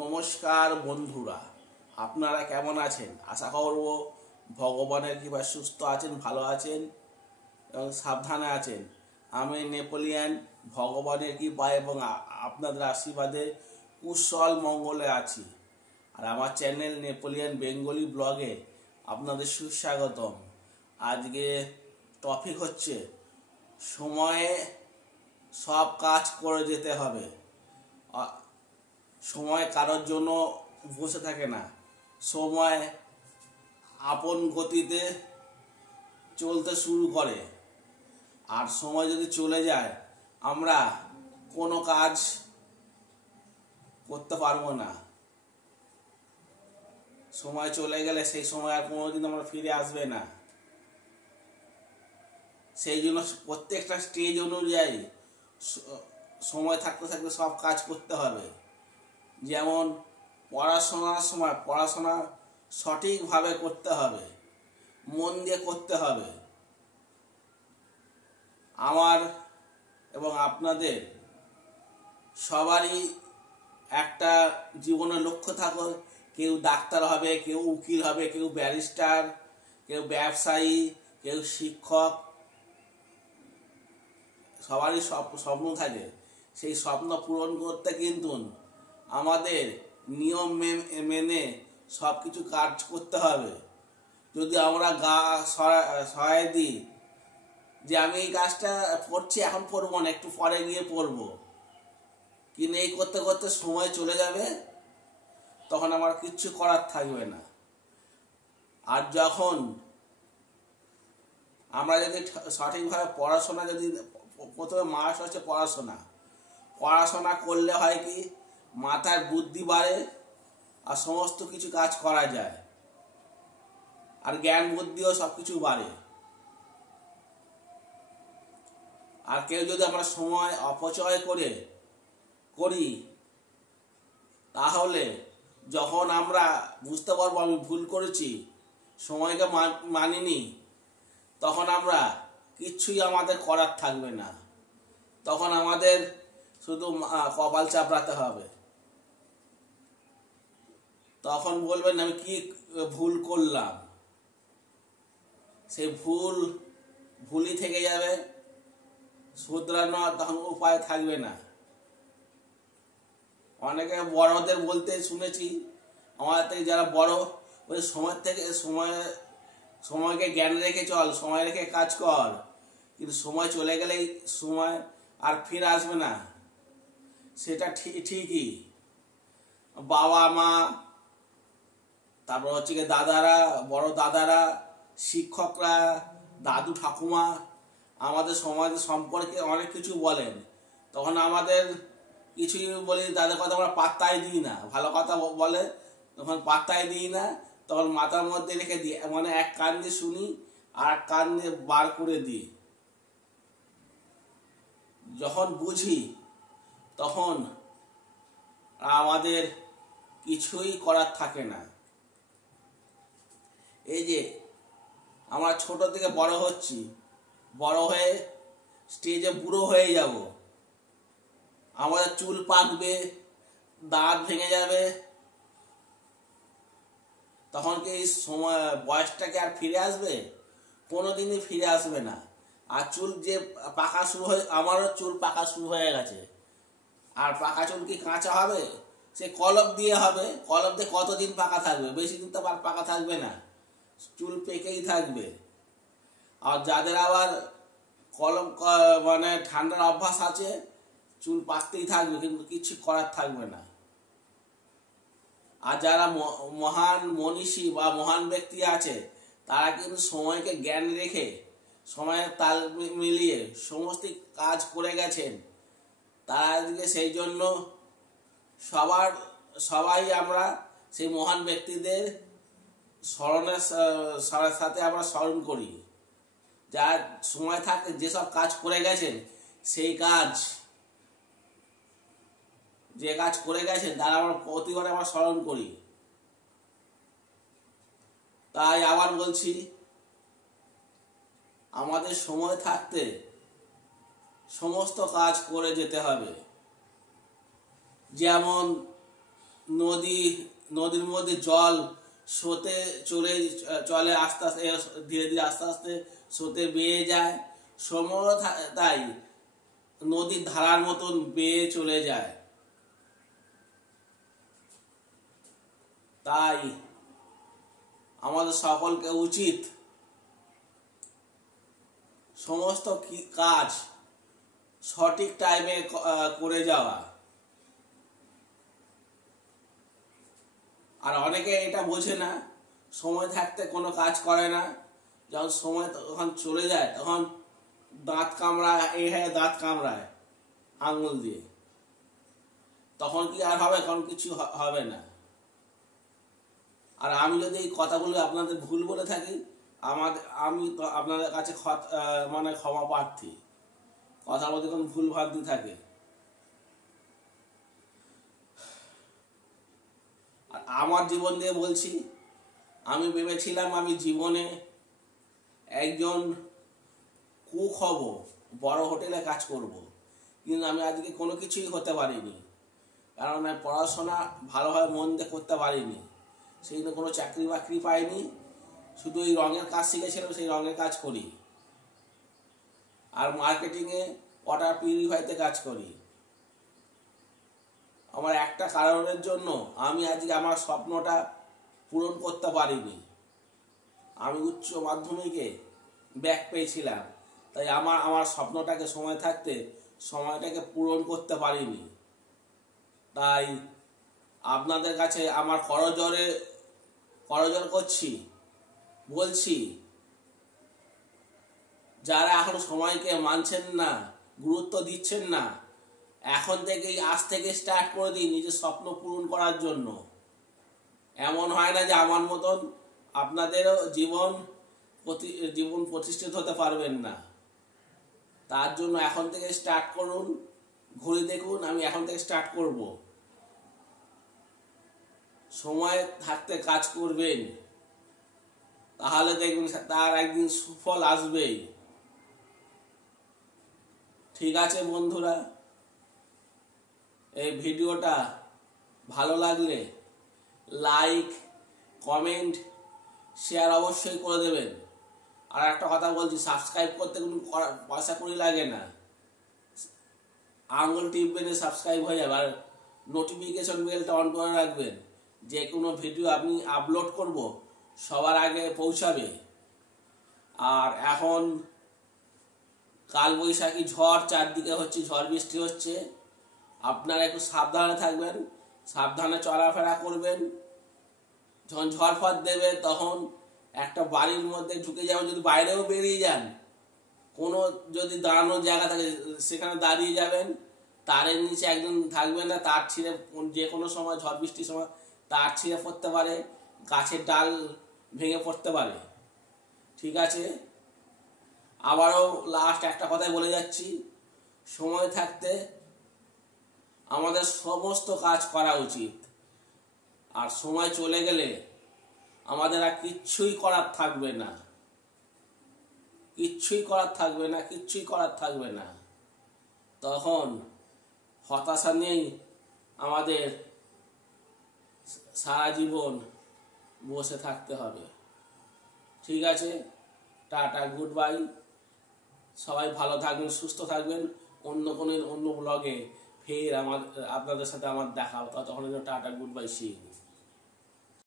নমস্কার বন্ধুরা, আপনারা কেমন আছেন? আশা করব ভগবানের কৃপায় সুস্থ আছেন, ভালো আছেন এবং সাবধানে আছেন। আমি নেপোলিয়ান ভগবানের কৃপায় এবং আপনাদের আশীর্বাদে কুশল মঙ্গলে আছি। আর আমার চ্যানেল নেপোলিয়ান বেঙ্গলি ব্লগে আপনাদের সুস্বাগতম। আজকে টপিক হচ্ছে সময়ে সব কাজ করে যেতে হবে। সময় কারোর জন্য বসে থাকে না, সময় আপন গতিতে চলতে শুরু করে। আর সময় যদি চলে যায়, আমরা কোনো কাজ করতে পারবো না। সময় চলে গেলে সেই সময় আর কোনোদিন আমরা ফিরে আসবে না। সেই জন্য প্রত্যেকটা স্টেজ অনুযায়ী সময় থাকতে থাকতে সব কাজ করতে হবে। যেমন পড়াশোনার সময় পড়াশোনা সঠিকভাবে করতে হবে, মন দিয়ে করতে হবে। আমার এবং আপনাদের সবারই একটা জীবনের লক্ষ্য থাকে। কেউ ডাক্তার হবে, কেউ উকিল হবে, কেউ ব্যারিস্টার, কেউ ব্যবসায়ী, কেউ শিক্ষক। সবারই স্বপ্ন থাকে। সেই স্বপ্ন পূরণ করতে কিন্তু আমাদের নিয়ম মেনে সব কিছু কাজ করতে হবে। যদি আমরা সহায় দিই যে আমি এই কাজটা করছি, এখন পড়বো না, একটু পরে গিয়ে পড়বো, কিন্তু এই করতে করতে সময় চলে যাবে, তখন আমার কিচ্ছু করার থাকবে না। আর যখন আমরা যদি সঠিকভাবে পড়াশোনা, যদি প্রথমে মাস হচ্ছে পড়াশোনা করলে হয় কি, মাথার বুদ্ধি বাড়ে আর সমস্ত কিছু কাজ করা যায়, আর জ্ঞান বুদ্ধিও সব কিছু বাড়ে। আর কেউ যদি আমরা সময় অপচয় করি, তাহলে যখন আমরা বুঝতে পারবো আমি ভুল করেছি, সময়কে মানিনি, তখন আমরা কিচ্ছুই আমাদের করার থাকবে না। তখন আমাদের শুধু কপাল চাপড়াতে হবে। তখন বলবেন আমি কি ভুল করলাম। সেই ভুলই থেকে যাবে, শুধরানোর তখন উপায় থাকবে না। অনেকে বড়দের বলতে শুনেছি, আমাদের থেকে যারা বড়, ওই সময়কে জ্ঞান রেখে চল, সময় রেখে কাজ কর। কিন্তু সময় চলে গেলেই সময় আর ফিরে আসবে না। সেটা ঠিকই। বাবা মা, তারপর হচ্ছে গিয়ে দাদারা, বড় দাদারা, শিক্ষকরা, দাদু ঠাকুমা আমাদের সমাজ সম্পর্কে অনেক কিছু বলেন। তখন আমাদের কিছুই বলি, তাদের কথা আমরা পাত্তাই দিই না। ভালো কথা বলে তখন পাত্তাই দিই না, তখন মাথার মধ্যে রেখে দিই, মানে এক কান দিয়ে শুনি আর এক কান দিয়ে বার করে দিই। যখন বুঝি তখন আমাদের কিছুই করার থাকে না। এই যে আমরা ছোট থেকে বড় হচ্ছি, বড় হয়ে স্টেজে বুড়ো হয়ে যাব, আমাদের চুল পাকবে, দাঁত ভেঙে যাবে, তখন কি এই সময় বয়সটাকে আর ফিরে আসবে? কোনোদিনই ফিরে আসবে না। আর চুল যে পাকা শুরু হয়ে, আমারও চুল পাকা শুরু হয়ে গেছে। আর পাকা চুল কি কাঁচা হবে? সে কলপ দিয়ে হবে। কলপ দিয়ে কতদিন পাকা থাকবে? বেশি দিন তো আর পাকা থাকবে না, চুল পেকেই থাকবে। আর যাদের আবার কলম মানে ঠান্ডার অভ্যাস আছে, চুল পাকতেই থাকবে, কিন্তু কিছু করার থাকবে না। আর যারা মহান মনীষী বা মহান ব্যক্তি আছে, তারা কিন্তু সময়কে জ্ঞান রেখে, সময়ের তাল মিলিয়ে সমস্ত কাজ করে গেছেন। তারা আজকে সেই জন্য সবাই আমরা সেই মহান ব্যক্তিদের স্মরণের সাথে আমরা স্মরণ করি। যার সময় থাকতে যেসব কাজ করে গেছেন, সেই যে কাজ করে গেছেন তারা আমরা প্রতিবার আমরা স্মরণ করি। তাই আবার বলছি, আমাদের সময় থাকতে সমস্ত কাজ করে যেতে হবে। যেমন নদী, নদীর মধ্যে জল স্রোতে চলে আস্তে আস্তে, ধীরে ধীরে আস্তে আস্তে স্রোতে বেয়ে যায়, সময় তাই নদীর ধারার মতন বেয়ে চলে যায়। তাই আমাদের সকলকে উচিত সমস্ত কাজ সঠিক টাইমে করে যাওয়া। আর অনেকে এটা বোঝে না, সময় থাকতে কোনো কাজ করে না, যখন সময় তখন চলে যায় তখন দাঁত কামড়ায়, দাঁত কামড়ায় আঙুল দিয়ে, তখন কি আর হবে? তখন কিছু হবে না। আর আমি যদি এই কথাগুলো আপনাদের ভুল বলে থাকি, আমি তো আপনাদের কাছে মানে ক্ষমা প্রার্থী, কথার মধ্যে কোনো ভুল ভ্রান্তি থাকে। আর আমার জীবন দিয়ে বলছি, আমি ভেবেছিলাম আমি জীবনে একজন কুক হব, বড় হোটেলে কাজ করব, কিন্তু আমি আজকে কোনো কিছুই হতে পারিনি, কারণ আমি পড়াশোনা ভালোভাবে মন দিয়ে করতে পারিনি, সেই জন্য কোনো চাকরি বাকরি পাইনি। শুধু এই রঙের কাজ শিখেছিলাম, সেই রঙের কাজ করি, আর মার্কেটিংয়ে ওয়াটার পিউরিফাইতে কাজ করি। আমার একটা কারণের জন্য আমি আজকে আমার স্বপ্নটা পূরণ করতে পারিনি। আমি উচ্চ মাধ্যমিকে ব্যাক পেয়েছিলাম, তাই আমার স্বপ্নটাকে সময়টাকে পূরণ করতে পারিনি। তাই আপনাদের কাছে আমার করজোড়ে করছি, বলছি, যারা এখন সময়কে মানছেন না, গুরুত্ব দিচ্ছেন না, এখন থেকেই আজ থেকে স্টার্ট করে দিন নিজের স্বপ্ন পূরণ করার জন্য। এমন হয় না যে আমার মতন আপনাদেরও জীবন প্রতিষ্ঠিত হতে পারবেন না। তার জন্য এখন থেকে স্টার্ট করুন। ঘুরে দেখুন, আমি এখন থেকে স্টার্ট করব। সময় থাকতে কাজ করবেন, তাহলে দেখবেন তার একদিন সুফল আসবেই। ঠিক আছে বন্ধুরা, এই ভিডিওটা ভালো লাগলে লাইক, কমেন্ট, শেয়ার অবশ্যই করে দেবেন। আর একটা কথা বলছি, সাবস্ক্রাইব করতে কোনো পয়সা কড়ি লাগে না, আঙুল টিপবেন, সাবস্ক্রাইব হয়ে যাবে। আর নোটিফিকেশন বেলটা অন করে রাখবেন, যে কোনো ভিডিও আপনি আপলোড করব সবার আগে পৌঁছাবে। আর এখন কালবৈশাখী ঝড় চারদিকে হচ্ছে, ঝড় বৃষ্টি হচ্ছে, আপনারা একটু সাবধানে থাকবেন, সাবধানে চলাফেরা করবেন। যখন ঝড় ফড় দেবে তখন একটা বাড়ির মধ্যে ঢুকে যাবেন, যদি বাইরেও বেরিয়ে যান, কোনো যদি দাঁড়ানোর জায়গা থাকে সেখানে দাঁড়িয়ে যাবেন, তারের নিচে একদম থাকবেন না, তার ছিঁড়ে যে কোনো সময় ঝড় বৃষ্টির সময় তার ছিঁড়ে পড়তে পারে, গাছের ডাল ভেঙে পড়তে পারে। ঠিক আছে, আবারও লাস্ট একটা কথাই বলে যাচ্ছি, সময় থাকতে আমাদের সমস্ত কাজ করা উচিত। আর সময় চলে গেলে আমাদের আর কিচ্ছুই করার থাকবে না, কিচ্ছুই করার থাকবে না। তখন হতাশা নিয়েই আমাদের সারা জীবন বসে থাকতে হবে। ঠিক আছে, টাটা, গুড বাই। সবাই ভালো থাকবেন, সুস্থ থাকবেন। অন্য ব্লগে ফের আপনাদের সাথে আমার দেখা হবে। তখন ta ta, good bye, see you.